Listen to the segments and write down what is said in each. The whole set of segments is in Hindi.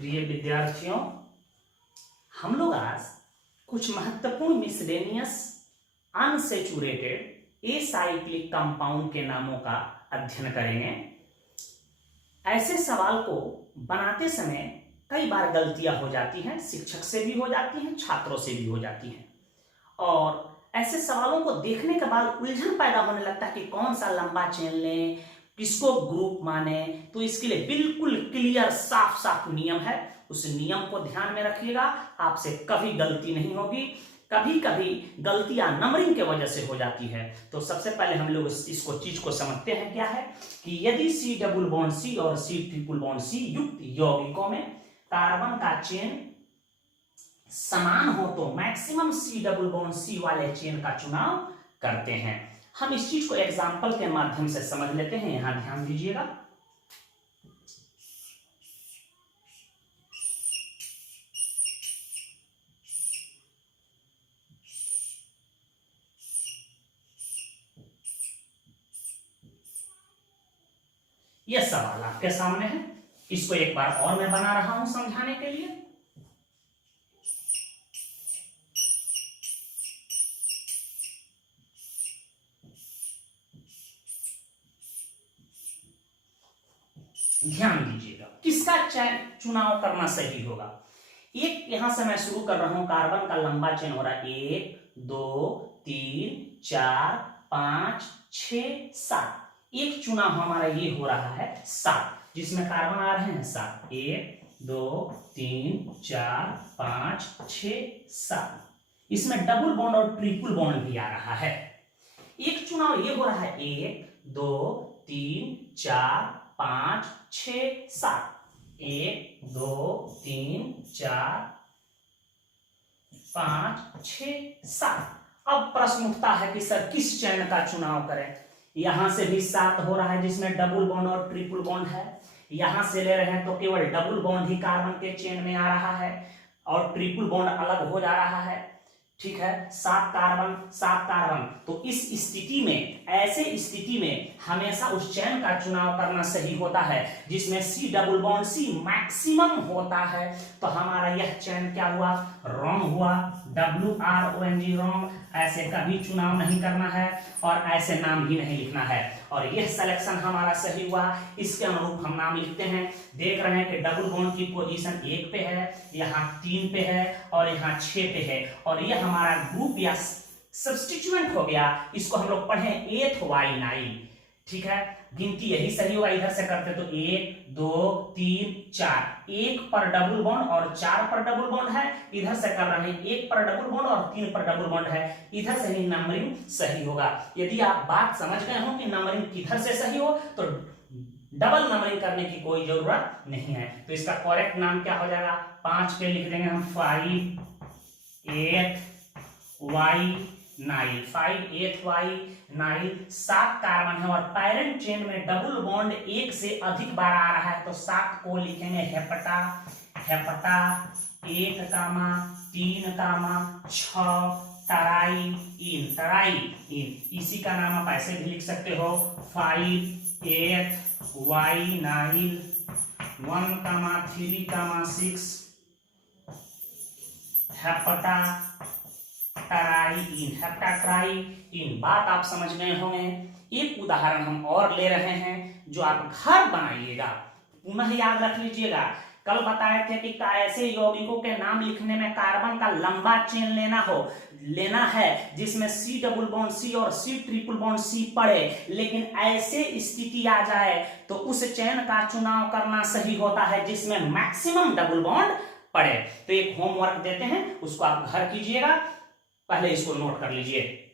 प्रिय विद्यार्थियों, हम लोग आज कुछ महत्वपूर्ण मिसलेनियस अनसैचुरेटेड एसाइक्लिक कंपाउंड के नामों का अध्ययन करेंगे। ऐसे सवाल को बनाते समय कई बार गलतियां हो जाती हैं, शिक्षक से भी हो जाती हैं, छात्रों से भी हो जाती हैं, और ऐसे सवालों को देखने के बाद उलझन पैदा होने लगता है कि कौन सा लंबा चेन लें, किसको ग्रुप माने। तो इसके लिए बिल्कुल क्लियर साफ साफ नियम है, उस नियम को ध्यान में रखिएगा, आपसे कभी गलती नहीं होगी। कभी कभी गलतियां नंबरिंग के वजह से हो जाती है। तो सबसे पहले हम लोग इसको चीज को समझते हैं। क्या है कि यदि C डबल बॉन्ड C और C ट्रिपल बॉन्ड C युक्त यौगिकों में कार्बन का चेन समान हो तो maximum C double bond C वाले चेन का चुनाव करते हैं। हम इस चीज को एग्जाम्पल के माध्यम से समझ लेते हैं। यहां ध्यान दीजिएगा। यह सवाल आपके सामने है, इसको एक बार और मैं बना रहा हूं समझाने के लिए। ध्यान दीजिएगा, किसका चुनाव करना सही होगा। एक यहां से मैं शुरू कर रहा हूं, कार्बन का लंबा चेन हो रहा है 1 2 3 4 5 6 7। एक चुनाव हमारा ये हो रहा है 7, जिसमें कार्बन आ रहे हैं 7, 1 2 3 4 5 6 7। इसमें डबल बॉन्ड और ट्रिपल बॉन्ड भी आ रहा है। एक चुनाव ये हो रहा है 1 2 3 4 5 6 7। 1 2 3 4 5 6 7। अब प्रश्न उठता है कि सर किस चेन का चुनाव करें। यहां से भी 7 हो रहा है जिसमें डबल बॉन्ड और ट्रिपल बॉन्ड है। यहां से ले रहे हैं तो केवल डबल बॉन्ड ही कार्बन के चेन में आ रहा है और ट्रिपल बॉन्ड अलग हो जा रहा है। ठीक है, 7 कार्बन। तो इस स्थिति में, ऐसे स्थिति में हमेशा उस चेन का चुनाव करना सही होता है जिसमें C double bond C maximum होता है। तो हमारा यह चेन क्या हुआ, रॉन्ग हुआ, WRONG रॉन्ग। ऐसे कभी चुनाव नहीं करना है और ऐसे नाम भी नहीं लिखना है। और यह सिलेक्शन हमारा सही हुआ, इसके अनुरूप हम नाम लिखते हैं। देख रहे हैं कि डबल बॉन्ड की पोजीशन 1 पे है, यहाँ 3 पे है और यहाँ 6 पे है, और यह हमारा ग्रुप या सब्स्टिट्यूएंट हो गया। इसको हम लोग पढ़े 8th Y9। ठीक है, गिनती यही सही होगा। इधर से करते तो 1 2 3 4, 1 पर डबल बॉन्ड और 4 पर डबल बॉन्ड है। इधर से कर रहे हैं 1 पर डबल बॉन्ड और 3 पर डबल बॉन्ड है। इधर से ही नंबरिंग सही होगा। यदि आप बात समझ गए हो कि नंबरिंग किधर से सही हो तो डबल नंबरिंग करने की कोई जरूरत नहीं है। तो इसका करेक्ट नाम क्या हो जाएगा, 5 पे लिख देंगे हम 5 8 Y9। 5 8 Y9। 7 कार्बन है और पैरेंट चेन में डबल बॉन्ड 1 से अधिक बार आ रहा है तो 7 को लिखेंगे हेपटा 1 कामा 3 कामा 6 टराई इन। इसी का नाम आप ऐसे भी लिख सकते हो 5 8 Y9 1 comma 3 comma 6 हेपटा try in. बात आप समझ गए होंगे। एक उदाहरण हम और ले रहे हैं जो आप घर बनाइएगा, पुनः याद रख लीजिएगा। कल बताए थे कि ऐसे यौगिकों के नाम लिखने में कार्बन का लंबा चेन लेना है जिसमें C डबल बॉन्ड C और C ट्रिपल बॉन्ड C पड़े, लेकिन ऐसे स्थिति आ जाए तो उस चेन का चुनाव करना सही होता है जिसमें मैक्सिमम डबल बॉन्ड पड़े। तो एक होमवर्क देते हैं, उसको आप घर कीजिएगा। पहले इसको नोट कर लीजिए।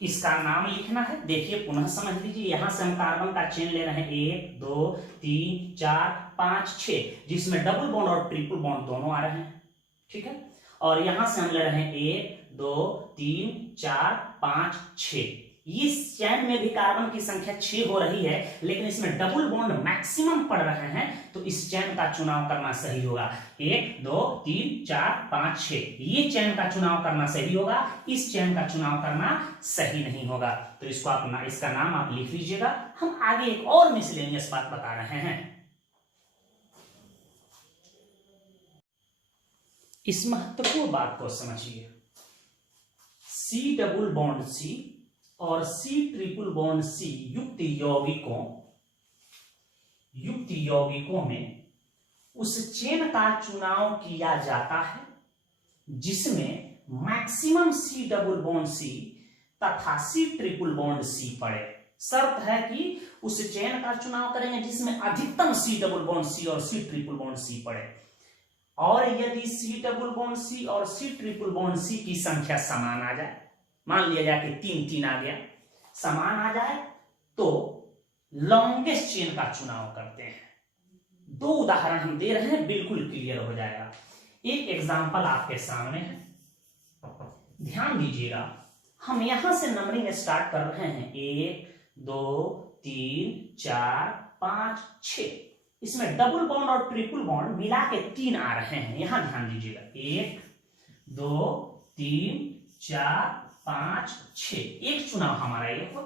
इसका नाम लिखना है। देखिए, पुनः समझ लीजिए। यहां से हम कार्बन का चेन ले रहे हैं 1 2 3 4 5 6, जिसमें डबल बॉन्ड और ट्रिपल बॉन्ड दोनों आ रहे हैं। ठीक है, और यहां से हम ले रहे हैं 1 2 3 4 5 6। इस चेन में भी कार्बन की संख्या 6 हो रही है, लेकिन इसमें डबल बॉन्ड मैक्सिमम पड़ रहे हैं, तो इस चेन का चुनाव करना सही होगा। 1 2 3 4 5 6, ये चेन का चुनाव करना सही होगा, इस चेन का चुनाव करना सही नहीं होगा। तो इसको आप इसका नाम आप लिख लीजिएगा। हम आगे एक और मिसलेनियस बात बता रहे हैं। इस महत्वपूर्ण बात को समझिए, C डबल बॉन्ड C और C ट्रिपल बॉन्ड C युक्त यौगिकों में उस चेन का चुनाव किया जाता है जिसमें maximum C double bond C तथा C ट्रिपल बॉन्ड C पड़े। शर्त है कि उस चेन का चुनाव करेंगे जिसमें अधिकतम C डबल बॉन्ड C और C ट्रिपल बॉन्ड C पड़े। और यदि C डबल बॉन्ड C और C ट्रिपल बॉन्ड C की संख्या समान आ जाए, मान लिया जाए कि 3-3 आ गया, समान आ जाए, तो लॉन्गेस्ट चेन का चुनाव करते हैं। 2 उदाहरण हम दे रहे हैं, बिल्कुल क्लियर हो जाएगा। एक एग्जांपल आपके सामने है, ध्यान दीजिएगा। हम यहां से नंबरिंग स्टार्ट कर रहे हैं 1 2 3 4 5 6। इसमें डबल बॉन्ड और ट्रिपल बॉन्ड मिला के 3 आ रहे हैं, यहां ध्यान दीजिएगा। 1 2 3 4 5 6, एक चुनाव हमारा ये हो।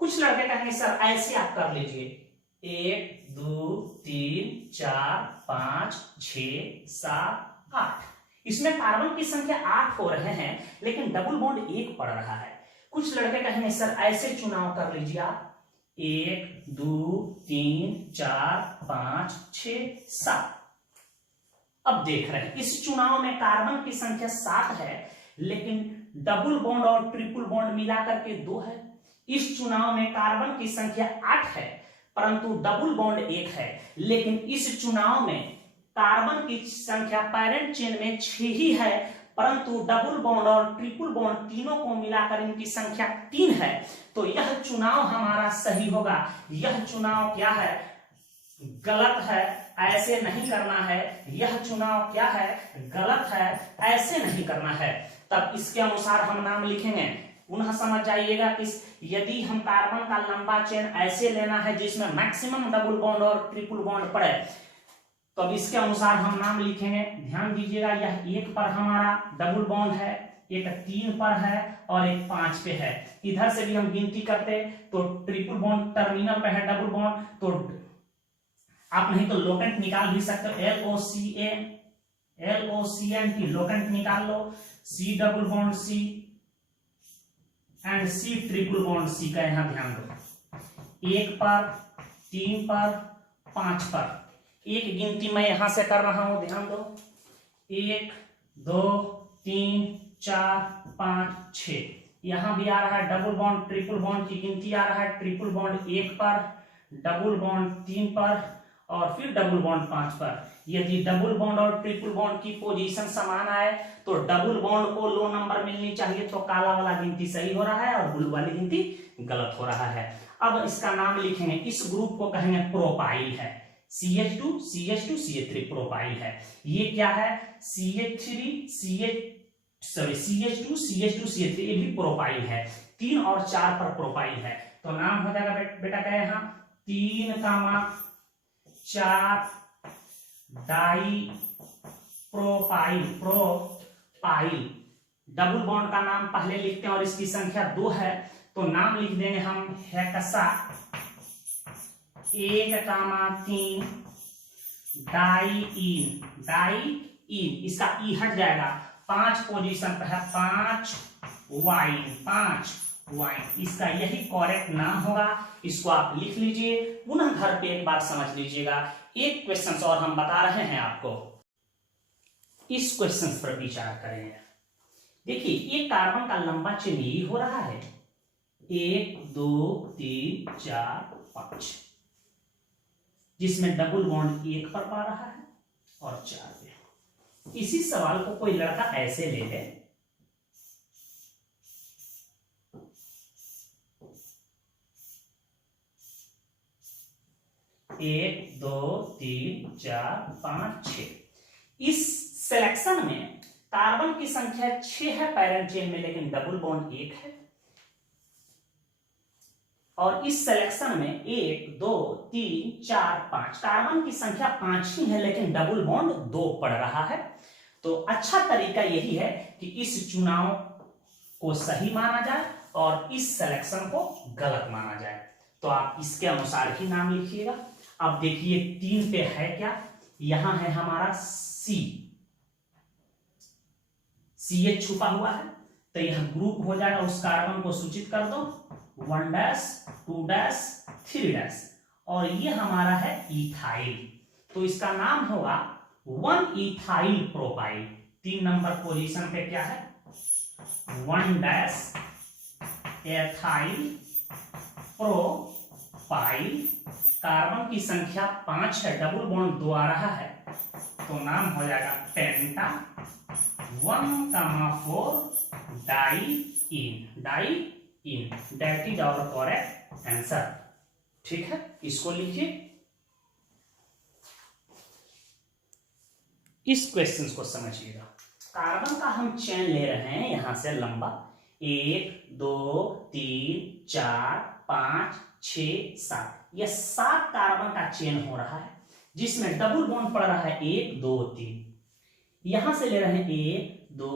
कुछ लड़के कहेंगे सर ऐसे आप कर लीजिए, 1 2 3 4 5 6 7 8। इसमें कार्बन की संख्या 8 हो रहे हैं, लेकिन डबल बॉन्ड 1 पड़ रहा है। कुछ लड़के कहेंगे सर ऐसे चुनाव कर लीजिए आप, 1 2 3 4 5 6 7। अब देख रहे हैं इस चुनाव में कार्बन की संख्या 7 है, लेकिन डबल बॉन्ड और ट्रिपल बॉन्ड मिलाकर के 2 है। इस चुनाव में कार्बन की संख्या 8 है, परंतु डबल बॉन्ड 1 है, लेकिन इस चुनाव में कार्बन की संख्या पैरेंट चेन में 6 ही है, परंतु डबल बॉन्ड और ट्रिपल बॉन्ड तीनों को मिलाकर इनकी संख्या 3 है। तो यह चुनाव हमारा सही होगा। यह चुनाव क्या है? गलत है, ऐसे नहीं करना है। यह चुनाव क्या है? गलत है, ऐसे नहीं करना है। तब इसके अनुसार हम नाम लिखेंगे। पुनः समझ जाइएगा कि यदि हम कार्बन का लंबा चेन ऐसे लेना है जिसमें मैक्सिमम डबल बॉन्ड और ट्रिपल बॉन्ड पड़े, तो अब इसके अनुसार हम नाम लिखेंगे। ध्यान दीजिएगा, यह 1 पर हमारा डबल बॉन्ड है, एक 3 पर है और एक 5 पे है। इधर से भी हम गिनती करते तो ट्रिपल बॉन्ड टर्मिनल पे है डबल बॉन्ड, तो आप नहीं तो लोकेंट निकाल भी सकते हो। LOCN की लोकेंट निकाल लो। C double bond C and C triple bond C का यहां ध्यान दो। 1 पर, 3 पर, 5 पर। एक गिनती मैं यहां से कर रहा हूं, ध्यान दो। 1 2 3 4 5 6। यहां भी आ रहा है डबल बॉन्ड ट्रिपल बॉन्ड की गिनती आ रहा है। ट्रिपल बॉन्ड 1 पर, डबल बॉन्ड 3 पर और फिर डबल बॉन्ड 5 पर। यदि डबल बॉन्ड और ट्रिपल बॉन्ड की पोजीशन समान आए तो डबल बॉन्ड को लो नंबर मिलनी चाहिए, तो काला वाला गिनती सही हो रहा है और ब्लू वाली गिनती गलत हो रहा है। अब इसका नाम लिखेंगे। इस ग्रुप को कहेंगे प्रोपाइल है। CH2 CH2 CH3 प्रोपाइल है। ये क्या है? CH2 CH2 CH3, ये भी प्रोपाइल है। 3 और 4 पर प्रोपाइल है, तो नाम हो जाएगा बेटा क्या है? यहाँ 3,4 डाई प्रोपाइल। डबल बॉन्ड का नाम पहले लिखते हैं और इसकी संख्या 2 है, तो नाम लिख देंगे हम हेक्सा 1,3 डाईइन। इसका ई हट जाएगा, 5 पोजीशन पर है, 5 वाइन। इसका यही करेक्ट नाम होगा। इसको आप लिख लीजिए। पुनः घर पे एक बात समझ लीजिएगा। एक क्वेश्चन और हम बता रहे हैं आपको, इस क्वेश्चन पर विचार करें। देखिए, ये कार्बन का लंबा चेन यही हो रहा है, 1 2 3 4 5, जिसमें डबल बॉन्ड 1 पर पा रहा है और 4 पे। इसी सवाल को कोई लड़का ऐसे ले ले, 1 2 3 4 5 6। इस सिलेक्शन में कार्बन की संख्या 6 है पैरेंट चेन में, लेकिन डबल बॉन्ड 1 है। और इस सिलेक्शन में 1 2 3 4 5 कार्बन की संख्या 5 ही है, लेकिन डबल बॉन्ड 2 पड़ रहा है। तो अच्छा तरीका यही है कि इस चुनाव को सही माना जाए और इस सिलेक्शन को गलत माना जाए। तो आप इसके अनुसार ही नाम लिखिएगा। अब देखिए 3 पे है क्या? यहां है हमारा C। CH छुपा हुआ है, तो यह ग्रुप हो जाएगा, उस कार्बन को सूचित कर दो 1 2 3 और ये हमारा है इथाइल, तो इसका नाम होगा 1 इथाइल प्रोपाइल। 3 नंबर पोजीशन पे क्या है 1 एथाइल प्रोपाइल। कार्बन की संख्या 5 है, डबल बॉन्ड 2 आ रहा है, तो नाम हो जाएगा penta 1,4 diene. That is our correct answer. ठीक है, इसको लिखिए। इस क्वेश्चन को समझिएगा। कार्बन का हम चेन ले रहे हैं यहां से लंबा 1 2 3 4 5 6 7, यह 7 कार्बन का चेन हो रहा है जिसमें डबल बॉन्ड पड़ रहा है 1 2 3। यहां से ले रहे हैं 1 2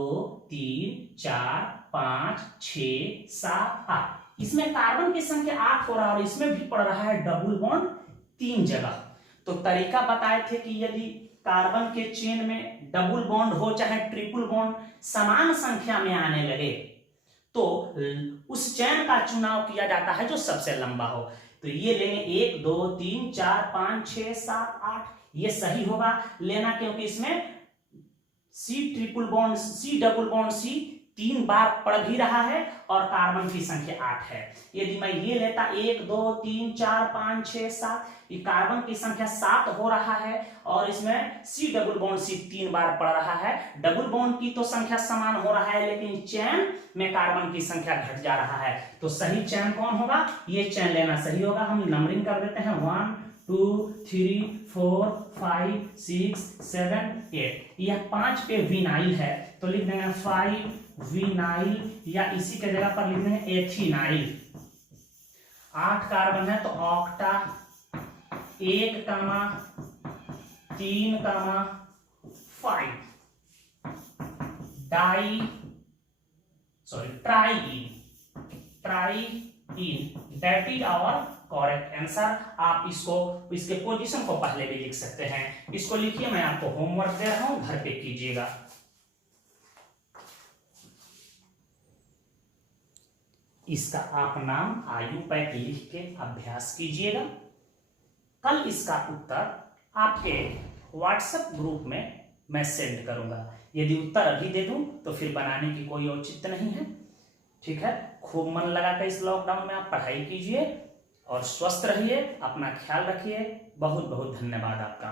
3 4 5 6 7 8, इसमें कार्बन की संख्या 8 हो रहा है और इसमें भी पड़ रहा है डबल बॉन्ड 3 जगह। तो तरीका बताए थे कि यदि कार्बन के चेन में डबल बॉन्ड हो चाहे ट्रिपल बॉन्ड समान संख्या में आने लगे तो उस चेन का चुनाव किया जाता है जो सबसे लंबा हो। तो ये लेंगे 1 2 3 4 5 6 7 8, ये सही होगा लेना, क्योंकि इसमें C triple bond C double bond C 3 बार पड़ भी रहा है और कार्बन की संख्या 8 है। यदि मैं ये लेता 1 2 3 4 5 6 7, ये कार्बन की संख्या 7 हो रहा है और इसमें C डबल बॉन्ड C 3 बार पड़ रहा है। डबल बॉन्ड की तो संख्या समान हो रहा है लेकिन चेन में कार्बन की संख्या घट जा रहा है, तो सही चेन कौन होगा, ये चेन लेना सही होगा। हम नंबरिंग कर देते हैं 1 2 3 4 5 6 7 8, यह 5 पे विनाइल है तो लिख देंगे 5 विनाइल, या इसी के जगह पर लिख देंगे एथिनाइल। 8 कार्बन है तो octa 1 comma 3 comma 5 triene, that is our correct answer. आप इसको इसके पोजीशन को पहले भी लिख सकते हैं। इसको लिखिए, मैं आपको होमवर्क दे रहा हूं, घर पे कीजिएगा। इसका आप नाम आयु पैक लिख के अभ्यास कीजिएगा। कल इसका उत्तर आपके व्हाट्सएप ग्रुप में मैं सेंड करूंगा। यदि उत्तर अभी दे दूं तो फिर बनाने की कोई औचित्य नहीं है। ठीक है, खूब मन लगाकर इस लॉकडाउन में आप पढ़ाई कीजिए और स्वस्थ रहिए, अपना ख्याल रखिए। बहुत बहुत धन्यवाद आपका।